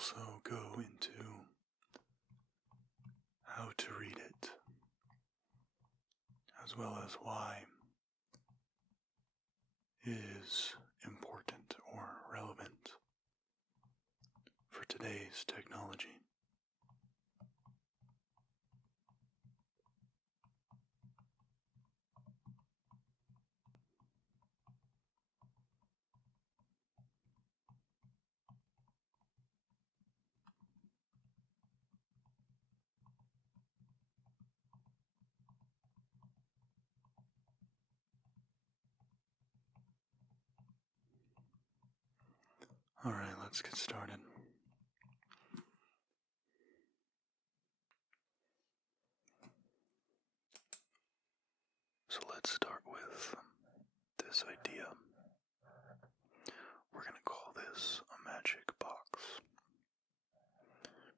also go into how to read it, as well as why it is important or relevant for today's technology. Alright, let's get started. So let's start with this idea. We're going to call this a magic box,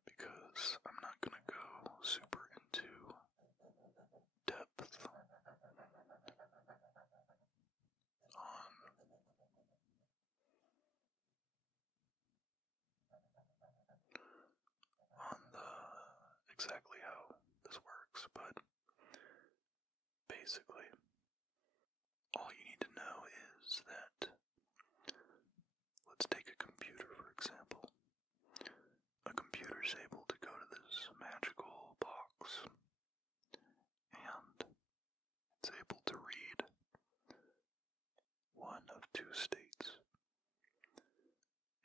because I'm not going to go super into depth on exactly how this works, but basically, all you need to know is that, let's take a computer for example. A computer's able to go to this magical box, and it's able to read one of two states.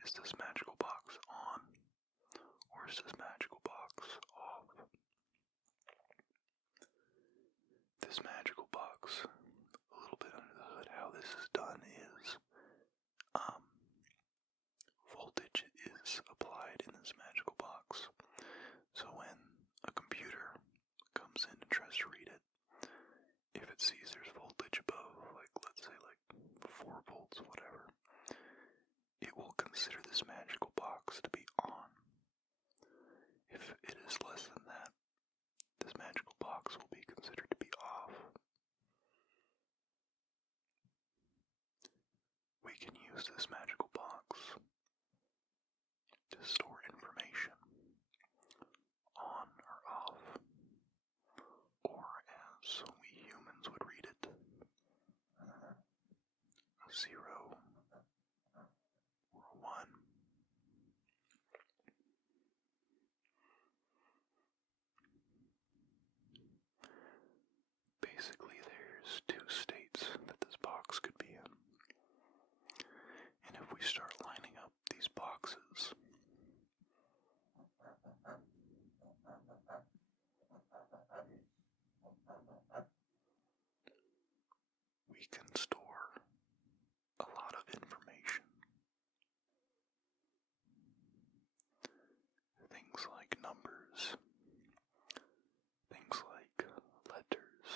Is this magical box on, or is this magical box off? This magical box, a little bit under the hood, how this is done is, voltage is applied in this magical box. So when a computer comes in and tries to read it, if it sees there's voltage above, like let's say like 4 volts, whatever, it will consider this magical box to be on. If it is less than that, this magical box will be considered to be off. We can use this magical box to store information on or off, or as we humans would read it, a 0 or a 1. Basically, there's 2 states that this box could be in. And if we start lining up these boxes, we can store a lot of information. Things like numbers, things like letters,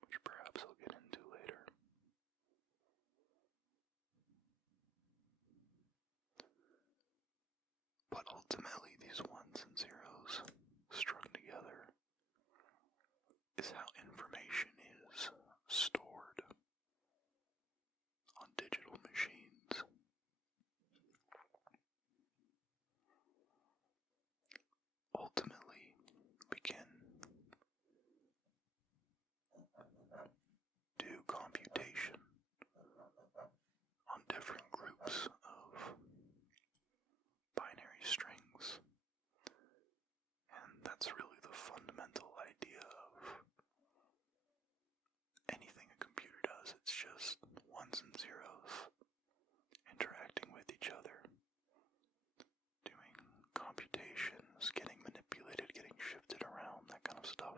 which perhaps I'll get into later. But ultimately, these 1's and 0's strung together is how information is stored on digital machines. Ultimately, we can do computation on different groups of binary strings, and that's really the fundamental idea of anything a computer does. It's just 1's and 0's interacting with each other, doing computations, getting manipulated, getting shifted around, that kind of stuff.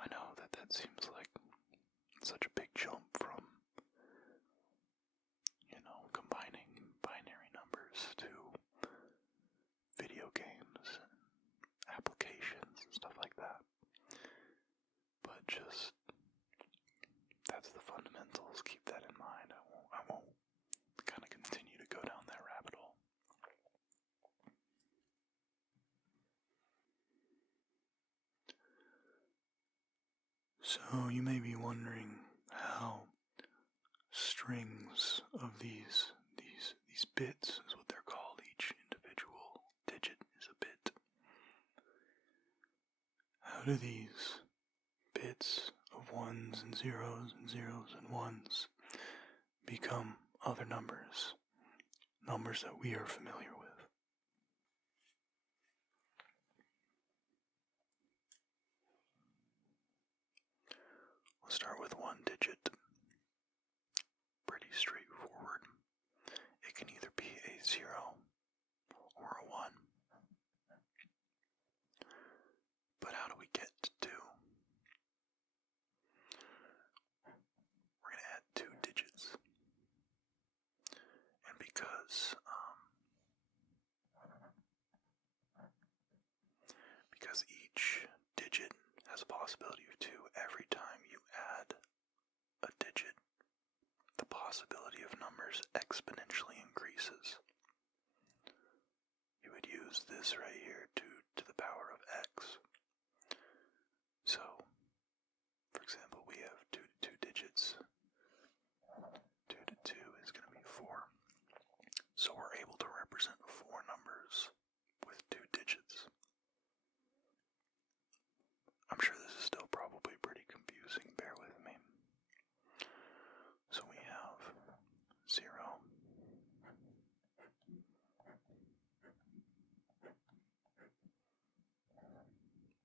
I know that seems like such a big jump from, combining binary numbers to video games and applications and stuff like that. But just, that's the fundamentals. Keep that in mind. I won't kind of continue to go down that rabbit hole. So you may be wondering how strings of these bits, is what how do these bits of 1's and 0's and 0's and 1's become other numbers, numbers that we are familiar with? Let's start with one digit. Pretty straightforward. It can either be a 0 or a 1. But how do we get to 2? We're going to add 2 digits. And because each digit has a possibility of 2, every time you add a digit, the possibility of numbers exponentially increases. You would use this right here, 2 to the power of x. So, for example, we have 2 to 2 digits. 2 to 2 is going to be 4. So we're able to represent 4 numbers with 2 digits. I'm sure this is still probably pretty confusing, bear with me. So we have 0.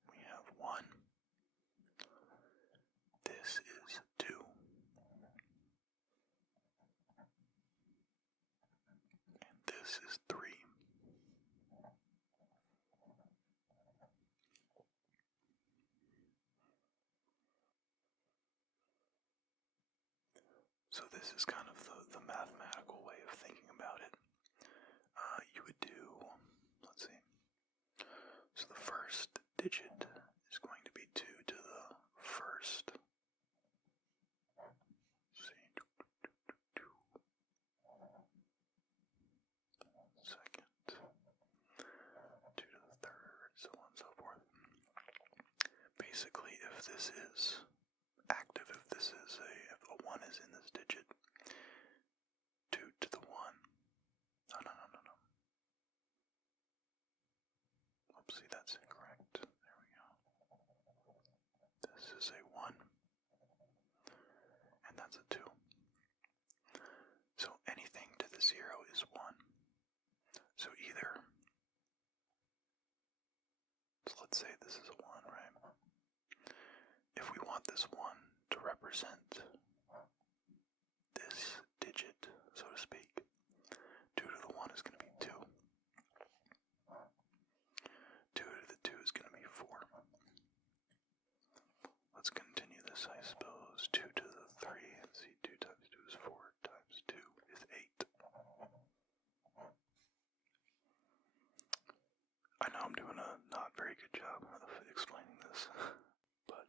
We have 1. This is 2. And this is 3. So this is kind of the mathematical way of thinking about it. You would do, let's see, so the first digit is going to be 2 to the first, second, to the third, so on and so forth. Basically, if this is active, if a 1 is in this digit, 2 to the 1, no. Oopsie, that's incorrect. There we go. This is a 1, and that's a 2. So anything to the 0 is 1. So either, so let's say this is a 1, right? If we want this 1 to represent this digit, so to speak, 2 to the 1 is going to be 2. 2 to the 2 is going to be 4. Let's continue this, I suppose. 2 to the 3, and see, 2 times 2 is 4, times 2 is 8. I know I'm doing a not very good job of explaining this, but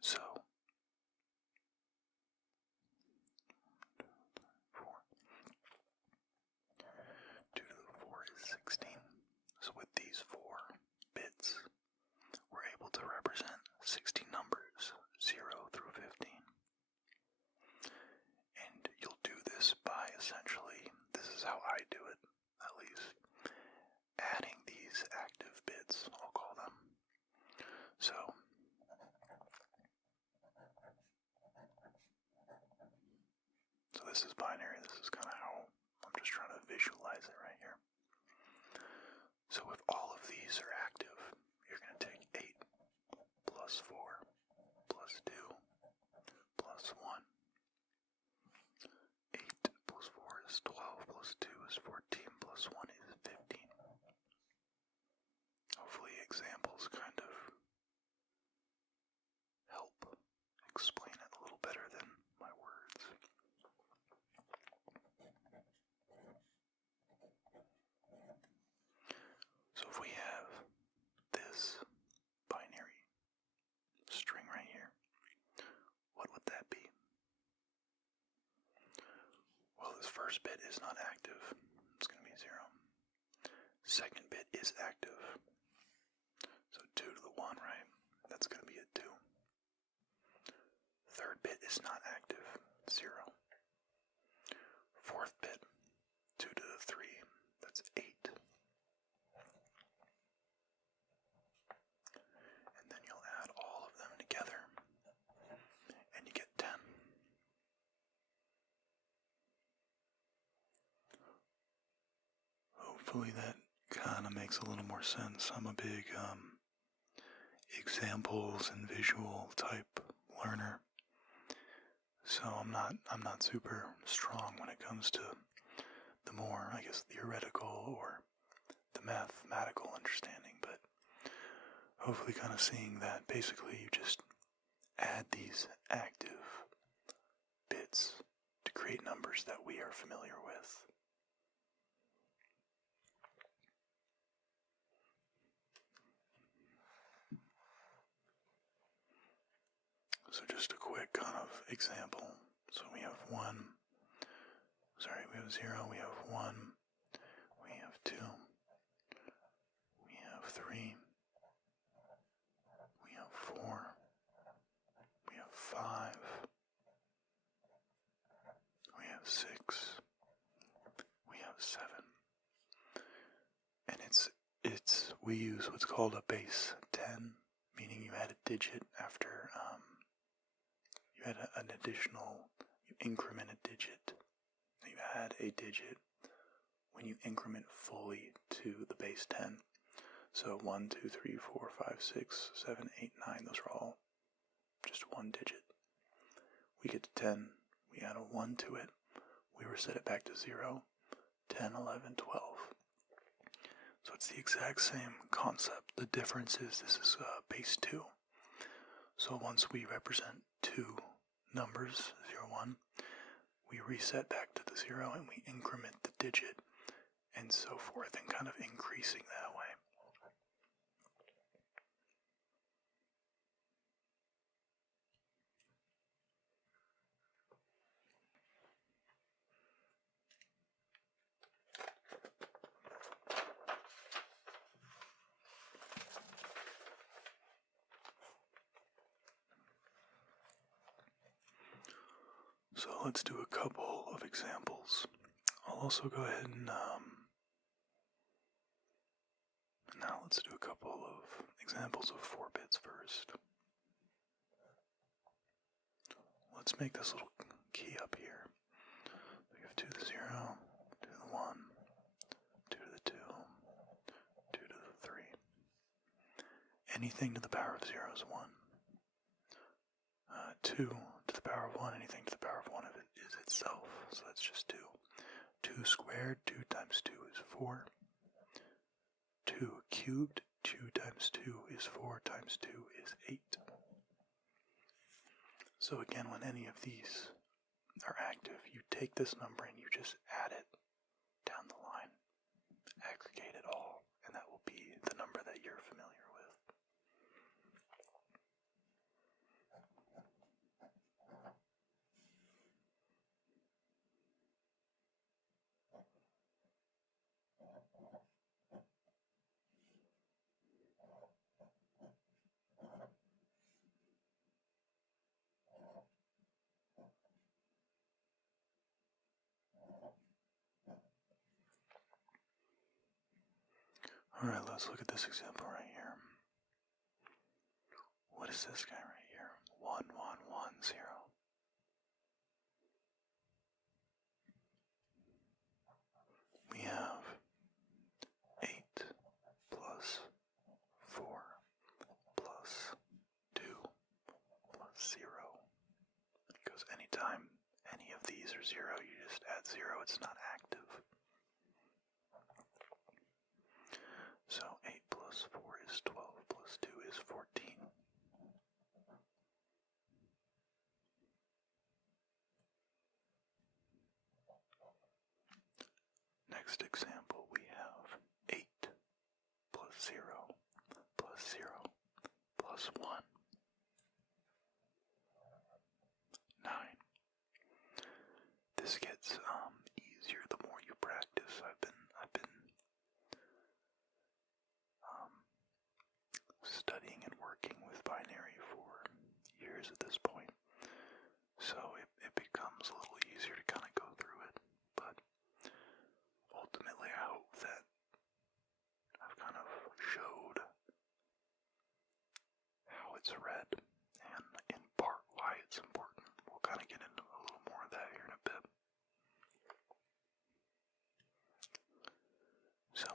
so 4. 2 to the 4 is 16. So with these 4 bits, we're able to represent 16 numbers, 0 through 15. And you'll do this by essentially, this is how I do it, at least, adding these active bits, I'll call them. So this is binary, this is kind of how I'm just trying to visualize it right here. So if all of these are active, you're going to take 8 plus 4 plus 2 plus 1. 8 plus 4 is 12 plus 2 is 14 plus 1 is 15. Hopefully examples kind of help explain it a little better than my words. So if we have this binary string right here, what would that be? Well, this first bit is not active. It's going to be 0. Second bit is active. So 2 to the 1, right? That's going to be a 2. Third bit is not active. 0. Fourth bit, 2 to the 3. That's 8. hopefully that kind of makes a little more sense. I'm a big examples and visual type learner, so I'm not super strong when it comes to the more, I guess, theoretical or the mathematical understanding, but hopefully kind of seeing that basically you just add these active bits to create numbers that we are familiar with. So just a quick kind of example. So we have we have 0, we have 1, we have 2, we have 3, we have 4, we have 5, we have 6, we have 7. And we use what's called a base 10, meaning you add a digit after, you add an additional, you increment a digit. You add a digit when you increment fully to the base 10. So 1, 2, 3, 4, 5, 6, 7, 8, 9, those are all just one digit. We get to 10, we add a 1 to it, we reset it back to 0, 10, 11, 12. So it's the exact same concept. The difference is this is base 2. So once we represent two numbers, 0, 1, we reset back to the 0 and we increment the digit and so forth, and kind of increasing that way. So let's do a couple of examples. I'll also go ahead and now let's do a couple of examples of 4 bits first. Let's make this little key up here. We have 2 to the 0, 2 to the 1, 2 to the 2, 2 to the 3. Anything to the power of 0 is 1. 2 to the power of 1, anything to the power of 1 of it is itself, so that's just 2. 2 squared, 2 times 2 is 4. 2 cubed, 2 times 2 is 4 times 2 is 8. So again, when any of these are active, you take this number and you just add it down the line, aggregate it all, and that will be the number that you're familiar with. Alright, let's look at this example right here. What is this guy right here? 1, 1, 1, 0. We have 8 plus 4 plus 2 plus 0. Because anytime any of these are 0, you just add 0, it's not active. So 8 plus 4 is 12, plus 2 is 14. Next example, we have 8 plus 0 plus 0 plus 1. 9. This gets easier the more you practice. I've been studying and working with binary for years at this point, so it becomes a little easier to kind of go through it, but ultimately I hope that I've kind of showed how it's read and in part why it's important. We'll kind of get into a little more of that here in a bit. So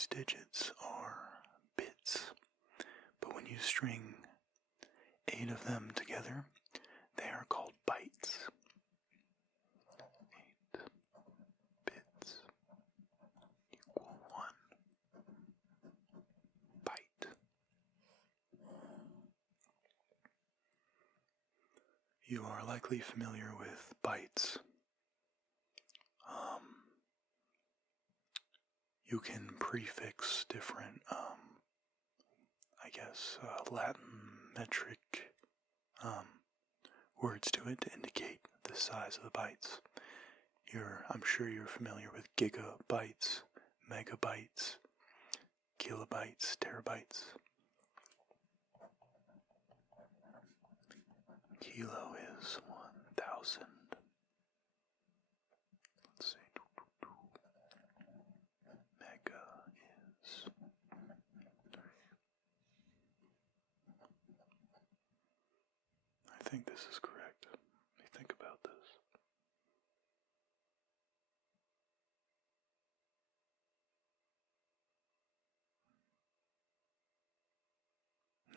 these digits are bits, but when you string 8 of them together, they are called bytes. 8 bits equal 1 byte. You are likely familiar with bytes. You can prefix different, Latin metric words to it to indicate the size of the bytes. I'm sure you're familiar with gigabytes, megabytes, kilobytes, terabytes. Kilo is 1,000. Let's see. Mega is... I think this is correct. Let me think about this.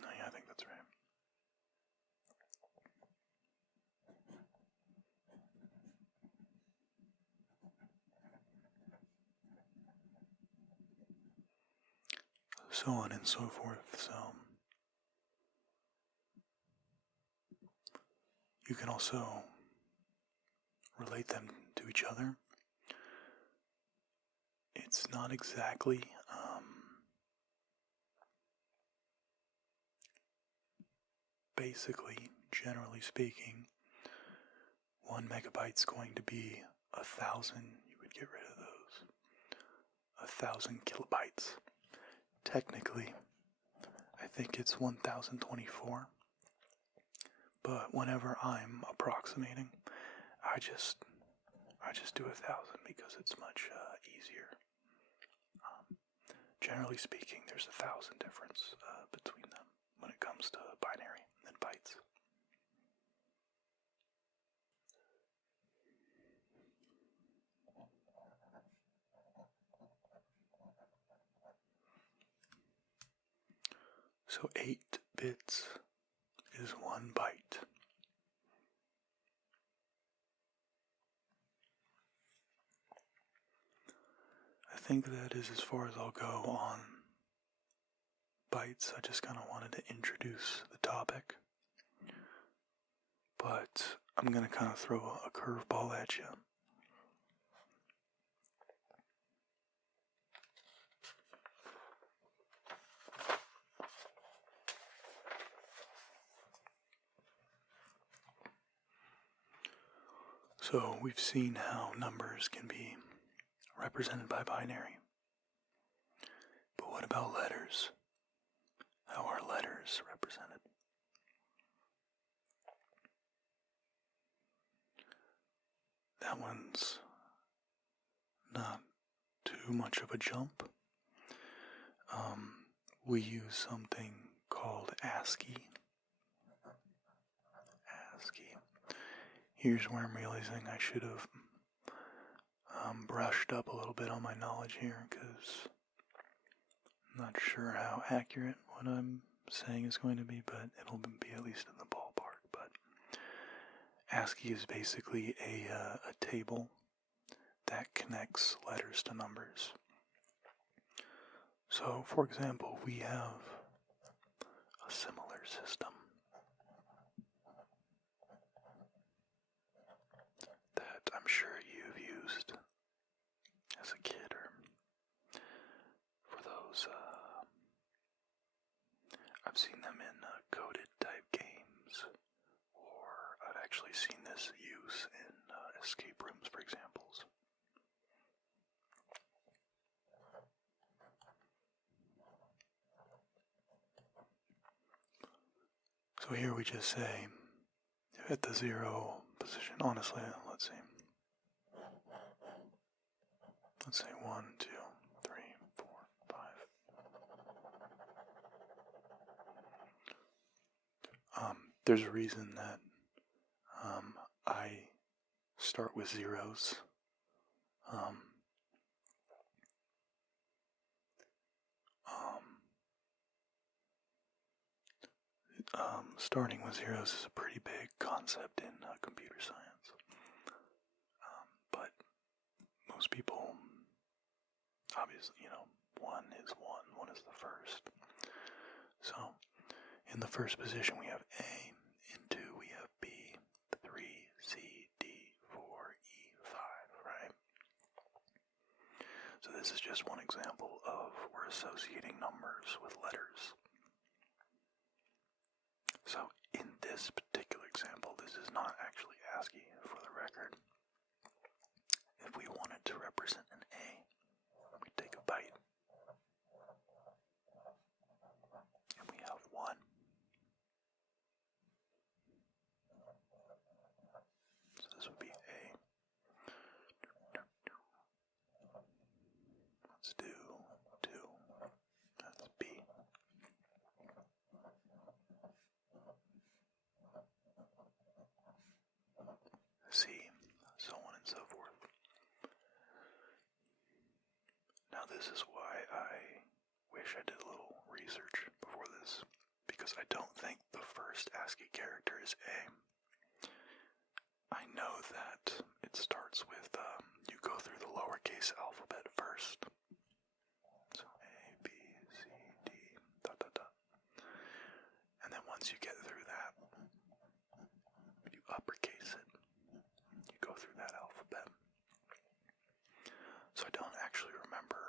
No, yeah, I think that's right. So on and so forth. So you can also relate them to each other. It's not exactly basically, generally speaking, 1 megabyte's going to be 1,000. You would get rid of those. 1,000 kilobytes. Technically, I think it's 1,024. But whenever I'm approximating, I just do 1,000 because it's much easier. Generally speaking, there's 1,000 difference between them when it comes to binary and bytes. So 8 bits is 1 byte. I think that is as far as I'll go on bytes. I just kind of wanted to introduce the topic. But I'm going to kind of throw a curveball at you. So we've seen how numbers can be represented by binary. But what about letters? How are letters represented? That one's not too much of a jump. We use something called ASCII. Here's where I'm realizing I should have brushed up a little bit on my knowledge here, because I'm not sure how accurate what I'm saying is going to be, but it'll be at least in the ballpark. But ASCII is basically a table that connects letters to numbers. So, for example, we have a similar system that I'm sure you've used as a kid, or for those, I've seen them in coded type games, or I've actually seen this use in escape rooms, for examples. So here we just say, at the 0 position, honestly, let's see. Let's say 1, 2, 3, 4, 5. There's a reason that I start with 0's. starting with zeros is a pretty big concept in computer science. But most people, obviously, 1 is 1 is the first. So, in the first position we have A, in 2 we have B, 3, C, D, 4, E, 5, right? So this is just one example of we're associating numbers with letters. So in this particular example, this is not actually ASCII for the record. If we wanted to represent an A, we take a bite. And we have 1. So this would be A. Let's do 2. That's B. C, so on and so forth. Now this is why I wish I did a little research before this, because I don't think the first ASCII character is A. I know that it starts with, you go through the lowercase alphabet first. So A, B, C, D, dot, dot, dot. And then once you get through that, you uppercase it. You go through that alphabet. So I don't actually remember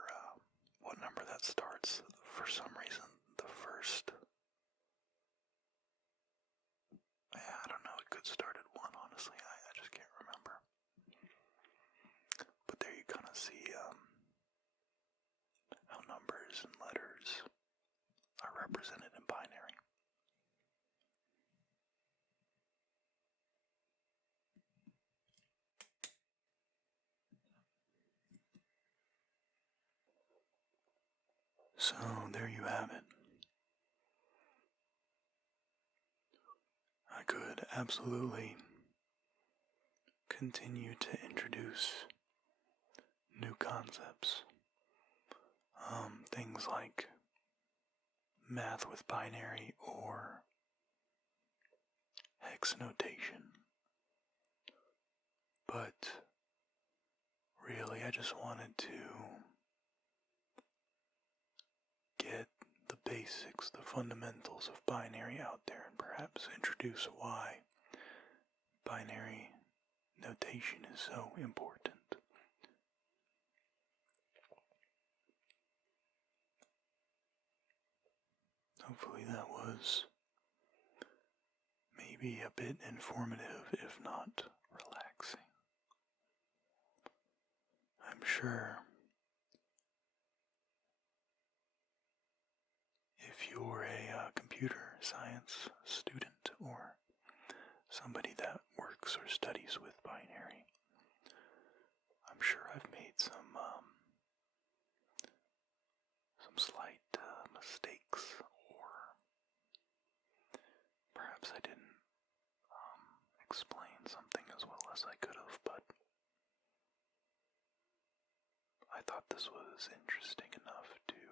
what number that starts. For some reason, the first... I don't know, it could start at 1, honestly. I just can't remember. But there you kind of see how numbers and letters are represented in binary. So there you have it. I could absolutely continue to introduce new concepts. Things like math with binary or hex notation. But really, I just wanted to get the basics, the fundamentals of binary out there, and perhaps introduce why binary notation is so important. Hopefully that was maybe a bit informative, if not relaxing. I'm sure if you're a computer science student or somebody that works or studies with binary, I'm sure I've made some slight mistakes, or perhaps I didn't explain something as well as I could have, but I thought this was interesting enough to